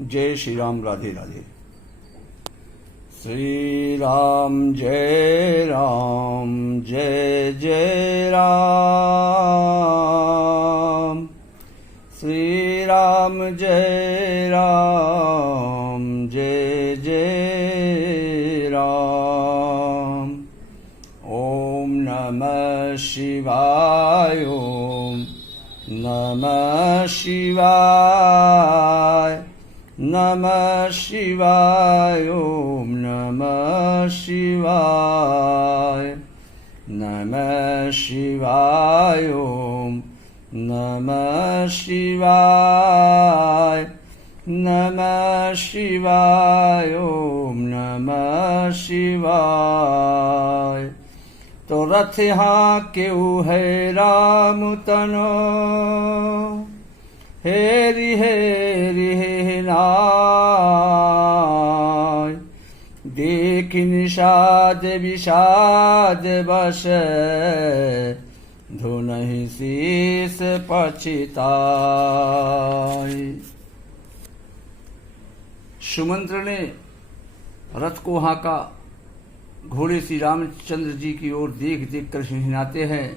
जय श्री राम। राधे राधे। श्री राम जय राम, जय जय राम। श्री राम जय राम, जय जय राम। ओम नमः शिवाय, ओम नमः शिवाय, नमः शिवाय, ओम नमः शिवाय, नमः शिवाय, ओम नमः शिवाय, नमः शिवाय, ओम नमः शिवाय। तो रथ हाँक्यऊ है राम तनो, हेरि हेरि हे नाय। देख निषाद विषाद बस, धुनहि शीस पछिताय। सुमंत्र ने रथ को हाँका। घोड़े श्री रामचंद्र जी की ओर देख देख कर हिनाते हैं।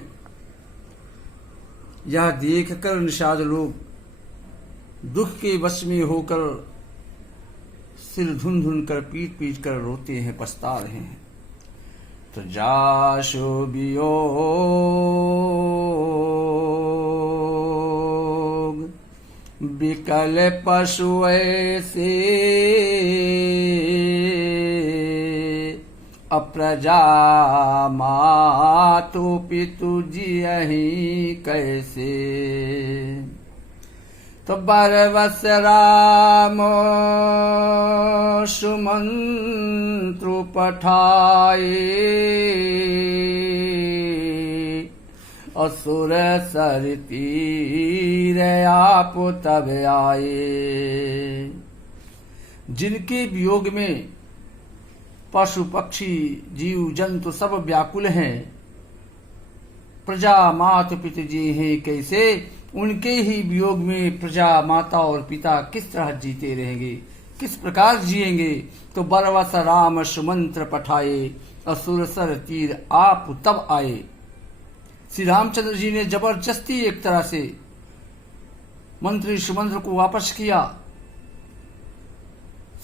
यह देखकर निषाद लोग दुख के वश में होकर सिर धुन धुन कर पीट पीट कर रोते हैं, पछता रहे हैं। तो जाशो वियोग विकल पशु ऐसे, अप्रजा मातु पितु जियहि कैसे। तो बरवस राम सुमंत्र पठाए, असुर सर तीर आप तब आए। जिनके वियोग में पशु पक्षी जीव जंतु सब व्याकुल हैं, प्रजा माता पिता जी हैं कैसे, उनके ही वियोग में प्रजा माता और पिता किस तरह जीते रहेंगे, किस प्रकार जिएंगे। तो बरवस राम सुमंत्र पठाए, असुर सर तीर आप तब आए। श्री रामचंद्र जी ने जबरदस्ती एक तरह से मंत्री सुमंत्र को वापस किया।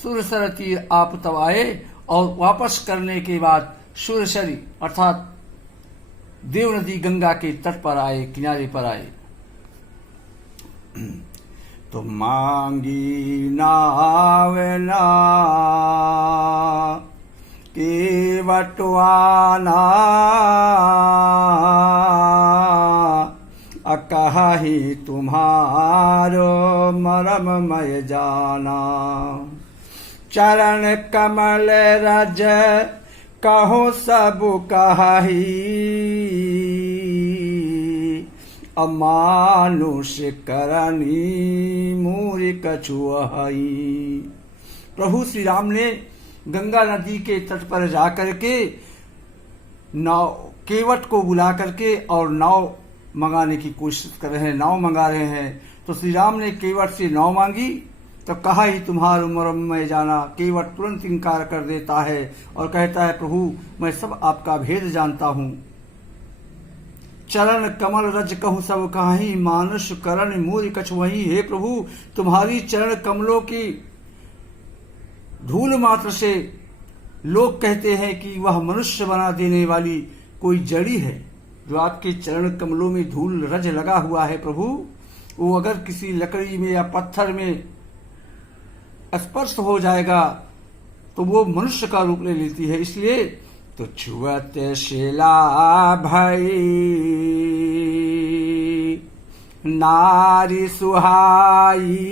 सुरसर तीर आप तब आए, और वापस करने के बाद सुरसरी अर्थात देव नदी गंगा के तट पर आए, किनारे पर आए। तो मांगी नावना केवटवाना, अकहि तुम्हारो मरममय जाना। चरण कमल रज कहो सब कहि, अमानुष करनी मूर्ख कछुआई। प्रभु श्री राम ने गंगा नदी के तट पर जाकर के नाव केवट को बुला करके और नाव मंगाने की कोशिश कर रहे हैं, नाव मंगा रहे हैं। तो श्री राम ने केवट से नाव मांगी, तो कहा ही तुम्हारो मरम में जाना। केवट तुरंत इंकार कर देता है और कहता है प्रभु मैं सब आपका भेद जानता हूं। चरण कमल रज कहूं सब कहीं, मानुष करण मूर्ख कछुआई। हे प्रभु तुम्हारी चरण कमलों की धूल मात्र से लोग कहते हैं कि वह मनुष्य बना देने वाली कोई जड़ी है। जो आपके चरण कमलों में धूल रज लगा हुआ है प्रभु, वो अगर किसी लकड़ी में या पत्थर में स्पर्श हो जाएगा तो वो मनुष्य का रूप ले लेती है। इसलिए तो छुअत शिला भई नारी सुहाई,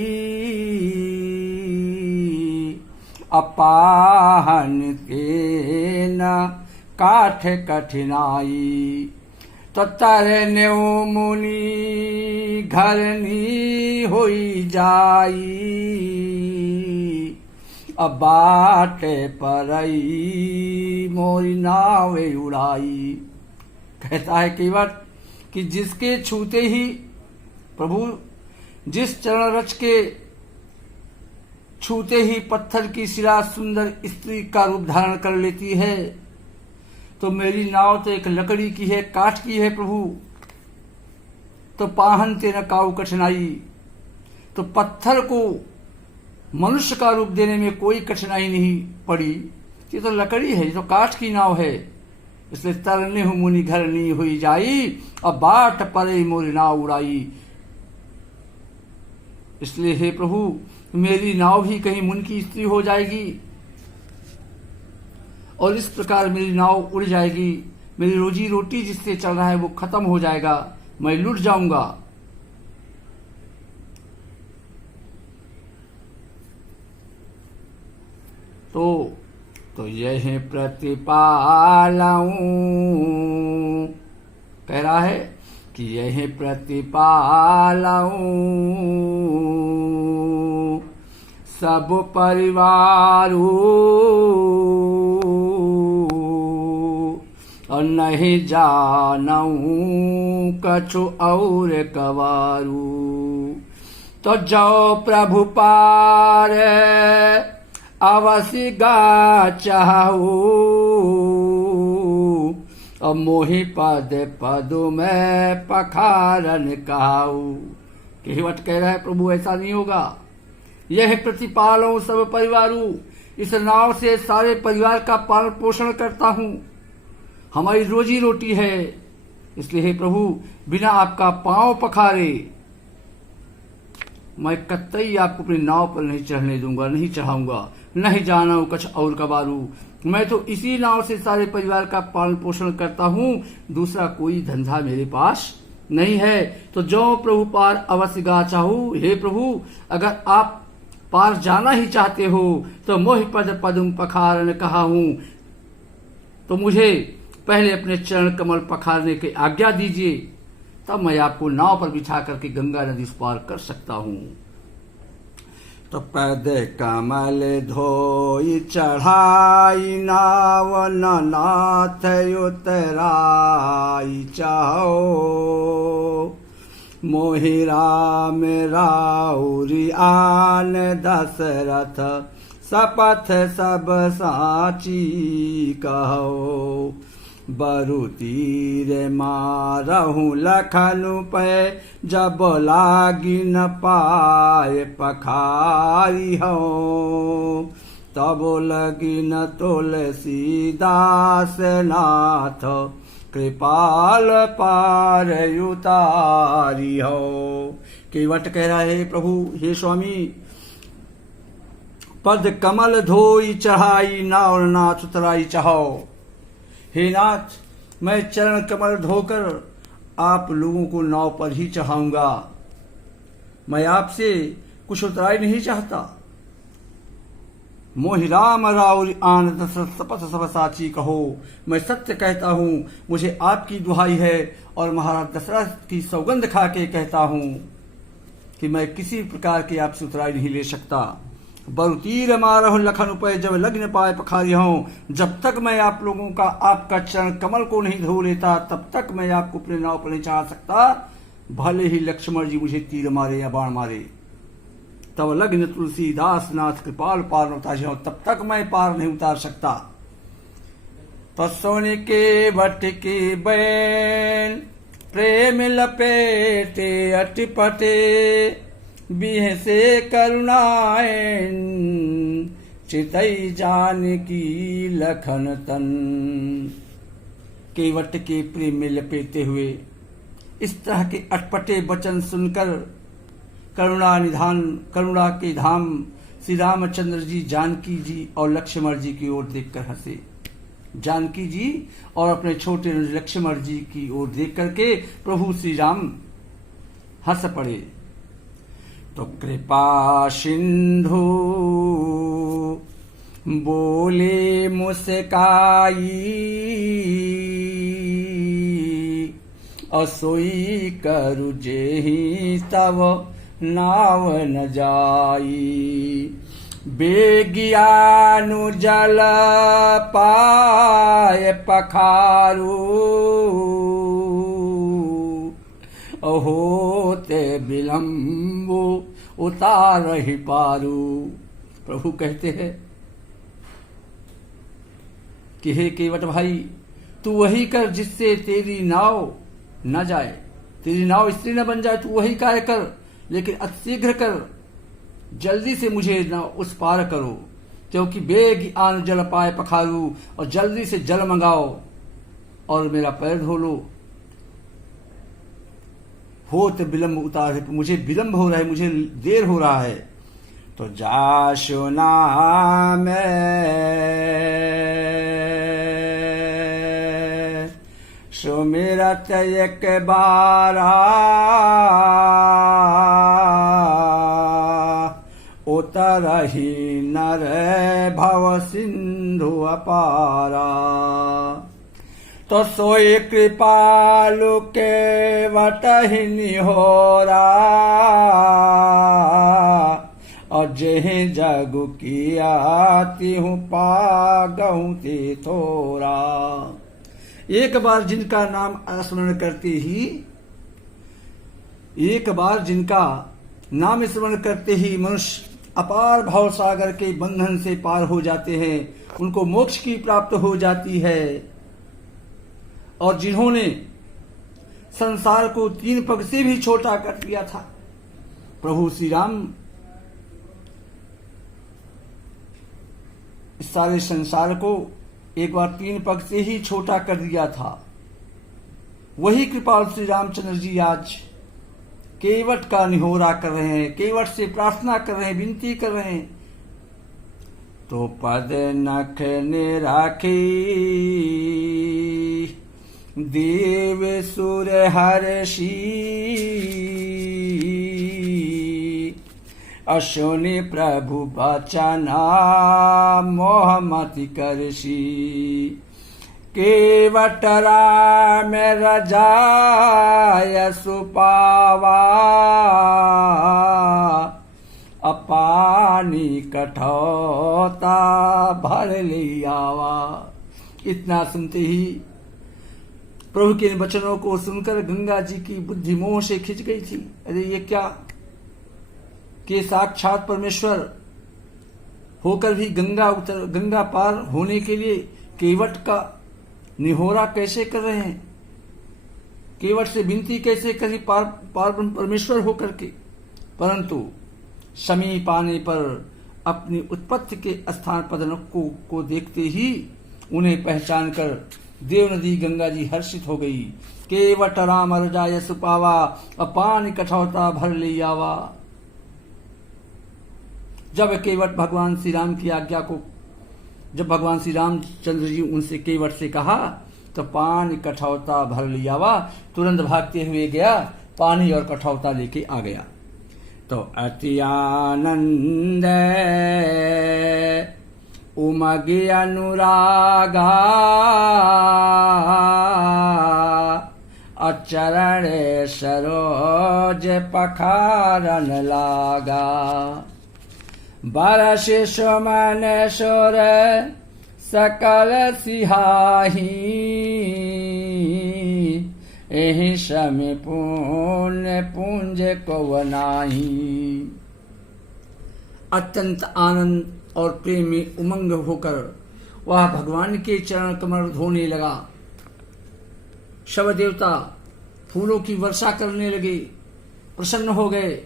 अपाहन के न काठ कठिनाई। तो तरने मुनि घरनी होई जाई, अब बाटे परई मोरी नावे उड़ाई। कहता है केवट कि जिसके छूते ही प्रभु जिस चरण रच के छूते ही पत्थर की शिला सुंदर स्त्री का रूप धारण कर लेती है। तो मेरी नाव तो एक लकड़ी की है, काठ की है प्रभु, तो पाहन ते न काऊ कठिनाई। तो पत्थर को मनुष्य का रूप देने में कोई कठिनाई नहीं पड़ी। ये तो लकड़ी है, ये तो काठ की नाव है, इसलिए तरने हूं मुनि घर नहीं हुई जाई, अब बाट परे मोरी नाव उड़ाई। इसलिए हे प्रभु, मेरी नाव भी कहीं मुनि की स्त्री हो जाएगी और इस प्रकार मेरी नाव उड़ जाएगी, मेरी रोजी रोटी जिससे चल रहा है वो खत्म हो जाएगा, मैं लुट जाऊंगा। तो यह प्रतिपालऊं, कह रहा है कि यह प्रतिपालऊं सब परिवारू, और नहीं जानऊं कछु और कवारू। तो जो प्रभु पार अवश्य गा चाहू, और मोहि पद पदु में पखारन कहू। केवट कह रहा है प्रभु ऐसा नहीं होगा। यह प्रतिपालऊं सब परिवारू, इस नाव से सारे परिवार का पालन पोषण करता हूं, हमारी रोजी रोटी है। इसलिए हे प्रभु, बिना आपका पांव पखारे मैं कतई आपको अपनी नाव पर नहीं चढ़ने दूंगा, नहीं चढ़ाऊंगा। नहीं जाना कुछ और कबारू, मैं तो इसी नाव से सारे परिवार का पालन पोषण करता हूं, दूसरा कोई धंधा मेरे पास नहीं है। तो जो प्रभु पार अवश्य गा चाहू, हे प्रभु अगर आप पार जाना ही चाहते हो तो मोहि पद पदुम पखारन कहा हूं, तो मुझे पहले अपने चरण कमल पखारने की आज्ञा दीजिए, तब मैं आपको नाव पर बिठा करके गंगा नदी पार कर सकता हूं। तो पद कमल धोई चढ़ाई नाव, नाथ उतराई चाहो, मोहि राम राउरी आन दशरथ, सपथ सब साची कहो। बरु तीर मारहूं लखनु पे, जब लागी न पाए पखारी हो, तब लगी न तुलसीदास नाथ, कृपाल पार उतारी हो। केवट कह रहा है प्रभु, हे स्वामी पद कमल धोई चढ़ाई नाव, नाथ उतराई चाहो। हे नाथ, मैं चरण कमल धोकर आप लोगों को नाव पर ही चढ़ाऊंगा, मैं आपसे कुछ उतराई नहीं चाहता। मोहि राम राउर आन दशरथ सपथ सब साची कहो, मैं सत्य कहता हूं, मुझे आपकी दुहाई है और महाराज दशरथ की सौगंध खा के कहता हूं कि मैं किसी प्रकार की आपसे उतराई नहीं ले सकता। बरु तीर मारहु लखन उपय, जब लग्न पाए पखारी हूं। जब तक मैं आप लोगों का आपका चरण कमल को नहीं धो लेता, तब तक मैं आपको अपने नाव पर नहीं चढ़ा सकता, भले ही लक्ष्मण जी मुझे तीर मारे या बाण मारे। तब लग्न तुलसीदास नाथ कृपाल पार उतार, तब तक मैं पार नहीं उतार सकता। तो सोने के बट के बैन प्रेम लपेटे अटपटे, बिह से करुणाएं चितई जान की लखन तन। केवट के प्रेम में लपेटे हुए इस तरह के अटपटे वचन सुनकर करुणा के धाम श्री रामचंद्र जी जानकी जी और लक्ष्मण जी की ओर देखकर हंसे। जानकी जी और अपने छोटे लक्ष्मण जी की ओर देख करके प्रभु श्री राम हंस पड़े। तो कृपा सिंधु बोले मुस्काई, असोई करु जेहि तव नाव न जाई। बेगियानु जल पाए पखारू, अहोते विलम्बो उतार ही पारू। प्रभु कहते हैं कि हे केवट भाई, तू वही कर जिससे तेरी नाव न जाए, तेरी नाव स्त्री न बन जाए। तू वही कार्य कर, लेकिन अतिशीघ्र कर, जल्दी से मुझे न उस पार करो, क्योंकि बेग आन जल पाए पखारू, और जल्दी से जल मंगाओ और मेरा पैर धो लो। हो तो विलंब उतार, मुझे विलंब हो रहा है, मुझे देर हो रहा है। तो जाशो नाम सुमिरत एक बारा, उतरहि नर भव सिंधु अपारा। तो सोई कृपालु के वटहि निहोरा, और जेहि जगु किया तिहु पागहु ते थोरा। एक बार जिनका नाम स्मरण करते ही, एक बार जिनका नाम स्मरण करते ही मनुष्य अपार भाव सागर के बंधन से पार हो जाते हैं, उनको मोक्ष की प्राप्त हो जाती है। और जिन्होंने संसार को 3 पग से भी छोटा कर दिया था, प्रभु श्री राम इस सारे संसार को एक बार 3 पग से ही छोटा कर दिया था, वही कृपाल श्री रामचंद्र जी आज केवट का निहोरा कर रहे हैं, केवट से प्रार्थना कर रहे हैं, विनती कर रहे हैं। तो पद नख ने राखी, देव सुर हर्षी, अशुनि प्रभु बचना मोहमति करसी। केवट राम रजाय सुपावा, अपानी कठौता भर लियावा। इतना सुनते ही प्रभु के वचनों को सुनकर गंगा जी की बुद्धि मोह से खिंच गई थी। अरे ये क्या कि साक्षात परमेश्वर होकर भी गंगा पार होने के लिए केवट का निहोरा कैसे कर रहे हैं, केवट से विनती कैसे करी पार परमेश्वर होकर के। परंतु समीप आने पर अपनी उत्पत्ति के स्थान पदन को देखते ही उन्हें पहचान कर देव नदी गंगा जी हर्षित हो गई। केवट राम रजाय सुपावा, अपान कठौता भर ले आवा। जब केवट भगवान श्री राम की आज्ञा को, जब भगवान श्री रामचंद्र जी उनसे केवट से कहा, तो पानी कठौता भर लिया वा, तुरंत भागते हुए गया, पानी और कठौता लेके आ गया। तो अति आनंद उमगे अनुरागा, अचरण सरोज पखारन लागा। बरस सुमन सुर सकल सिहाही, एहि समी पुण्य पुंज को नाही। अत्यंत आनंद और प्रेम में उमंग होकर वह भगवान के चरण कमल धोने लगा। शव देवता फूलों की वर्षा करने लगे, प्रसन्न हो गए।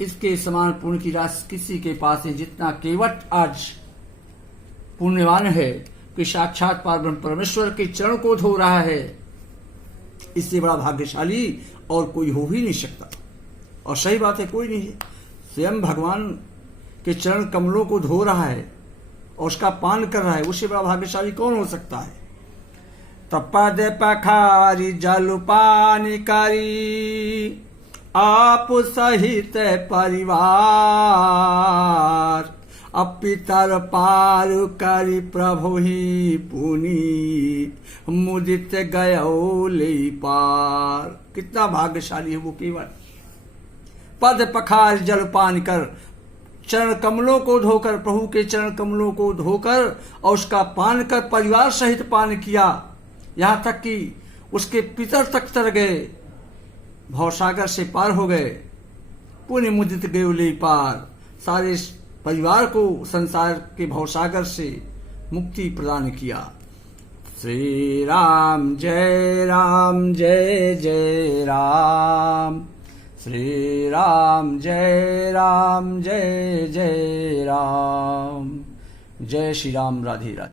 इसके समान पुण्य की राशि किसी के पास है जितना केवट आज पुण्यवान है कि साक्षात पारब्रह्म परमेश्वर के चरण को धो रहा है। इससे बड़ा भाग्यशाली और कोई हो ही नहीं सकता। और सही बात है, कोई नहीं है। स्वयं भगवान के चरण कमलों को धो रहा है और उसका पान कर रहा है, उससे बड़ा भाग्यशाली कौन हो सकता है। तपद पखारी जल पानी करी, आप सहित परिवार, अपितर पार करी प्रभु ही पुनीत, मुदित गयो ले पार। कितना भाग्यशाली है वो केवल। पद पखार जल पान कर, चरण कमलों को धोकर, प्रभु के चरण कमलों को धोकर और उसका पान कर परिवार सहित पान किया, यहाँ तक कि उसके पितर तक तर गए, भवसागर से पार हो गए। पुण्य मुदित गयो ले पार। सारे परिवार को संसार के भवसागर से मुक्ति प्रदान किया। श्री राम जय जय राम, श्री राम जय जय राम। जय श्री राम, राधे राधे।